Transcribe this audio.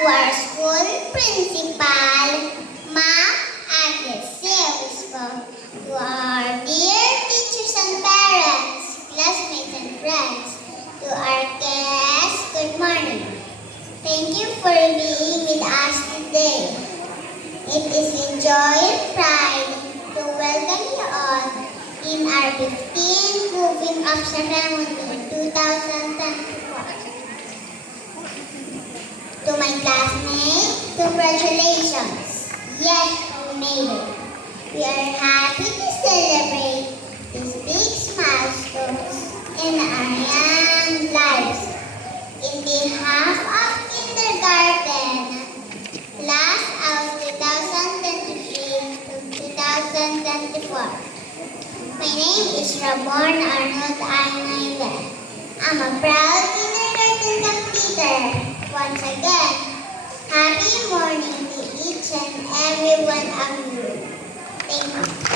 to our school principal, Ma'am Agnes Obispo, to our dear teachers and parents, classmates and friends, to our guests, good morning. Thank you for being with us today. It is with joy and pride to welcome you all in our 15th Moving Up Ceremony 2024. To my classmates, congratulations! Yes, we made it. We are happy to celebrate these big milestones in our young lives. In behalf of kindergarten, class of 2023 to 2024. My name is Ramon Arnold Arnoive. I'm a proud kindergarten completer. Once again, happy morning to each and every one of you. Thank you.